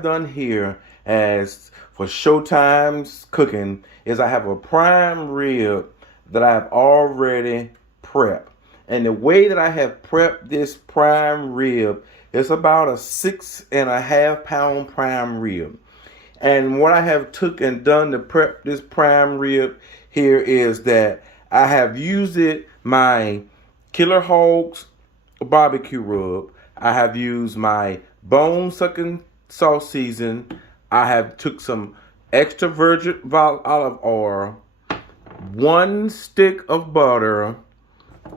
have done here as for Showtime's cooking is I have a prime rib that I've already prepped. And the way that I have prepped this prime rib is about a 6.5 pound prime rib. And what I have took and done to prep this prime rib here is that I have used my Killer Hogs barbecue rub. I have used my bone sucking sauce season. I have took some extra virgin olive oil, 1 stick of butter,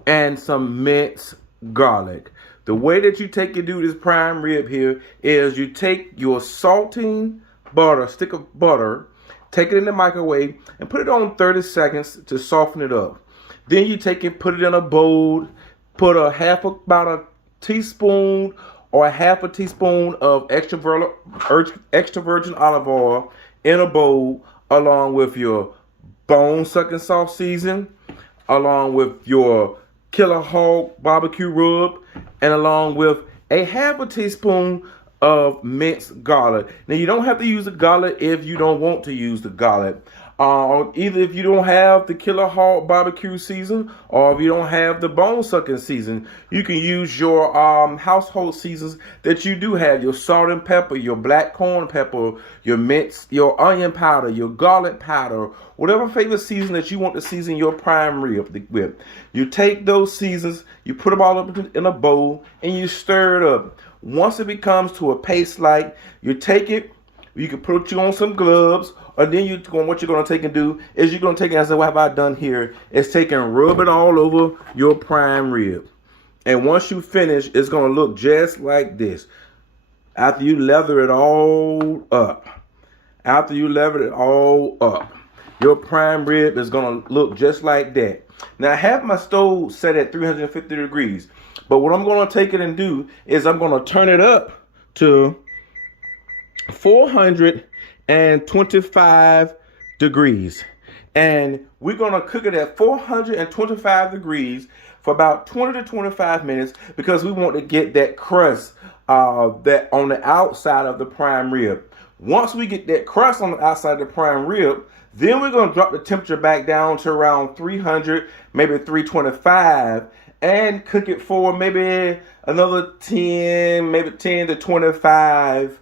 and some minced garlic. The way that you do this prime rib here is you take your salting butter, stick of butter, take it in the microwave and put it on 30 seconds to soften it up. Then you take it, put it in a bowl, put about a teaspoon or a half a teaspoon of extra virgin olive oil in a bowl, along with your bone sucking sauce season, along with your Killer Hog barbecue rub, and along with a half a teaspoon of minced garlic. Now, you don't have to use the garlic if you don't want to use the garlic. Either if you don't have the Killer Hog barbecue season or if you don't have the bone sucking season, you can use your household seasons that you do have: your salt and pepper, your black corn pepper, your mince, your onion powder, your garlic powder, whatever favorite season that you want to season your prime rib with. You take those seasons, you put them all up in a bowl, and you stir it up. Once it becomes to a paste like, you take it, you can put you on some gloves, or then what you're going to take and do is you're going to take it, as what have I done here, is take and rub it all over your prime rib. And once you finish, it's going to look just like this. After you leather it all up, your prime rib is going to look just like that. Now, I have my stove set at 350 degrees. But what I'm going to take it and do is I'm going to turn it up to 425 degrees. And we're going to cook it at 425 degrees for about 20 to 25 minutes because we want to get that crust that on the outside of the prime rib. Once we get that crust on the outside of the prime rib, then we're going to drop the temperature back down to around 300, maybe 325, and cook it for maybe another 10 to 25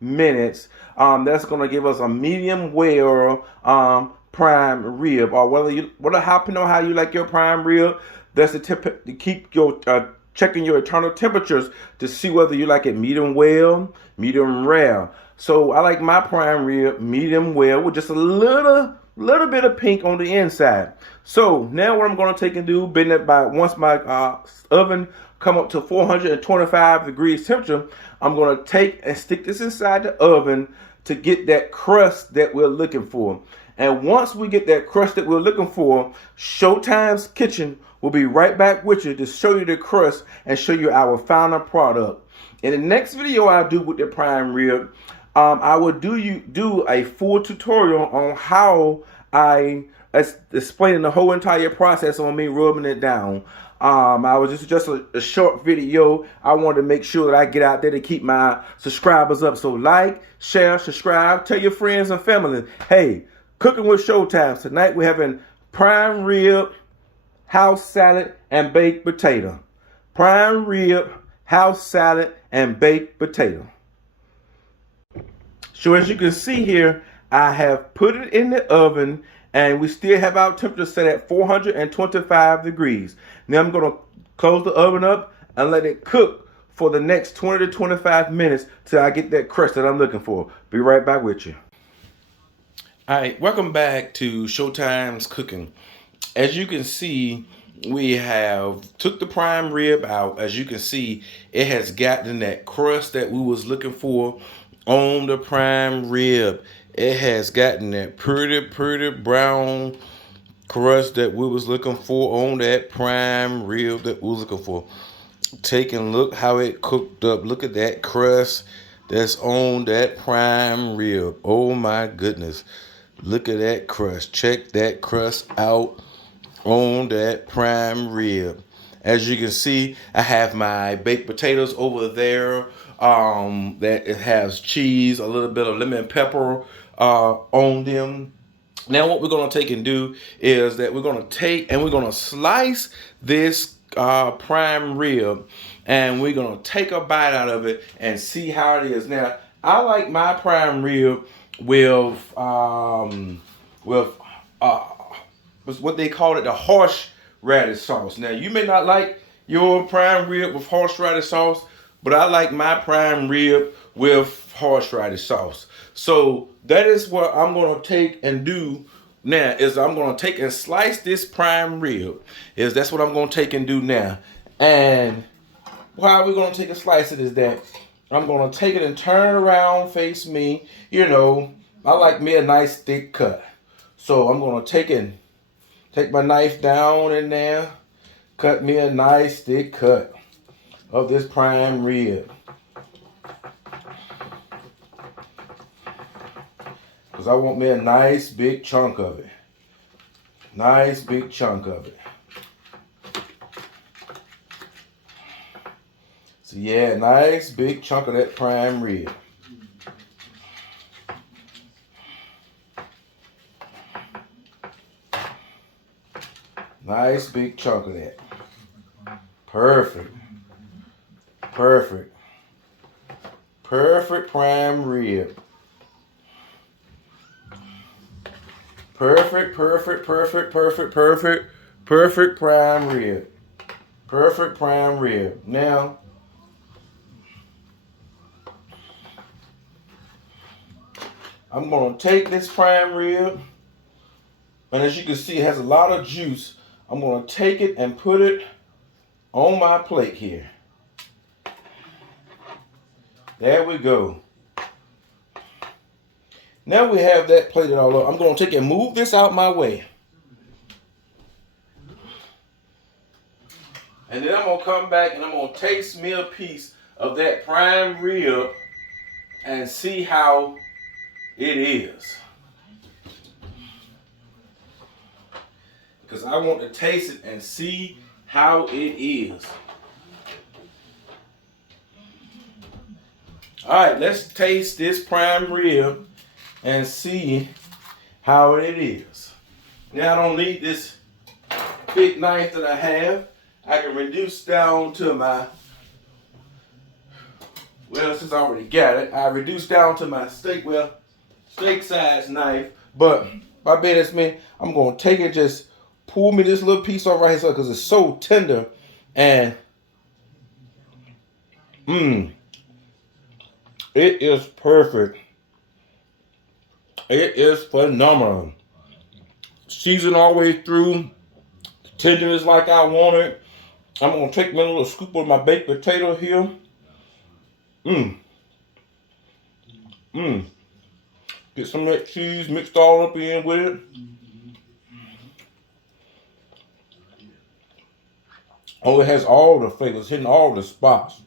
minutes. That's going to give us a medium well prime rib, or how you like your prime rib. That's the tip to keep your checking your internal temperatures to see whether you like it medium well, medium rare. So I like my prime rib medium well with just a little bit of pink on the inside. So now what I'm going to take and do, bend it by once my oven come up to 425 degrees temperature, I'm going to take and stick this inside the oven to get that crust that we're looking for. And once we get that crust that we're looking for, Showtime's Kitchen will be right back with you to show you the crust and show you our final product. In the next video I do with the prime rib, I will do a full tutorial on how I explaining the whole entire process on me rubbing it down. I was just a short video. I wanted to make sure that I get out there to keep my subscribers up. So like, share, subscribe, tell your friends and family. Hey, Cooking with Showtime. Tonight we're having prime rib, house salad, and baked potato. Prime rib, house salad, and baked potato. So as you can see here, I have put it in the oven and we still have our temperature set at 425 degrees. Now I'm going to close the oven up and let it cook for the next 20 to 25 minutes till I get that crust that I'm looking for. Be right back with you. All right, welcome back to Showtime's Cooking. As you can see, we have took the prime rib out. As you can see, it has gotten that crust that we was looking for on the prime rib. It has gotten that pretty brown crust that we was looking for on that prime rib that we was looking for. Take and look how it cooked up. Look at that crust that's on that prime rib. Oh my goodness. Look at that crust. Check that crust out on that prime rib. As you can see, I have my baked potatoes over there that it has cheese, a little bit of lemon and pepper on them. Now what we're going to take and do is that we're going to take and we're going to slice this prime rib, and we're going to take a bite out of it and see how it is. Now, I like my prime rib with what they call it, the horseradish sauce. Now, you may not like your prime rib with horseradish sauce, but I like my prime rib with horseradish sauce. So that is what I'm going to take and do now, is I'm going to take and slice this prime rib. That's what I'm going to take and do now. And how we're going to take and slice it is that I'm going to take it and turn it around, face me. You know, I like me a nice thick cut. So I'm going to take my knife down in there, cut me a nice thick cut of this prime rib. Because I want me a nice big chunk of it. Nice big chunk of it. So yeah, nice big chunk of that prime rib. Nice big chunk of that. Perfect. Perfect. Perfect prime rib. Perfect, perfect, perfect, perfect, perfect, perfect prime rib. Perfect prime rib. Now, I'm going to take this prime rib, and as you can see, it has a lot of juice. I'm going to take it and put it on my plate here. There we go. Now we have that plated all up. I'm going to take and move this out my way. And then I'm going to come back and I'm going to taste me a piece of that prime rib and see how it is. Because I want to taste it and see how it is. All right, let's taste this prime rib and see how it is. Now, I don't need this big knife that I have. I can reduce down to my, well, since I already got it, I reduce down to my steak size knife. But my bet is me, I'm going to take it, just pull me this little piece off right here because it's so tender. And it is perfect. It is phenomenal. Seasoned all the way through. Tenderness like I want it. I'm going to take my little scoop of my baked potato here. Get some of that cheese mixed all up in with it. Oh, it has all the flavors, hitting all the spots.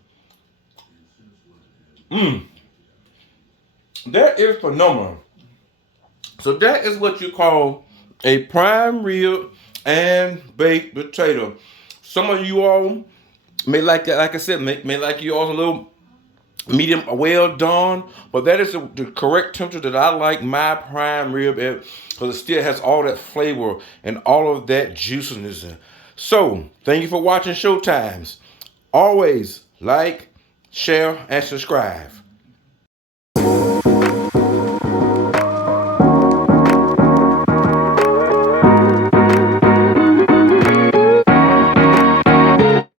That is phenomenal. So that is what you call a prime rib and baked potato. Some of you all may like that, like I said, may like you all a little medium well done, but that is the correct temperature that I like my prime rib at, because it still has all that flavor and all of that juiciness in. So thank you for watching Showtimes. Always like, share, and subscribe.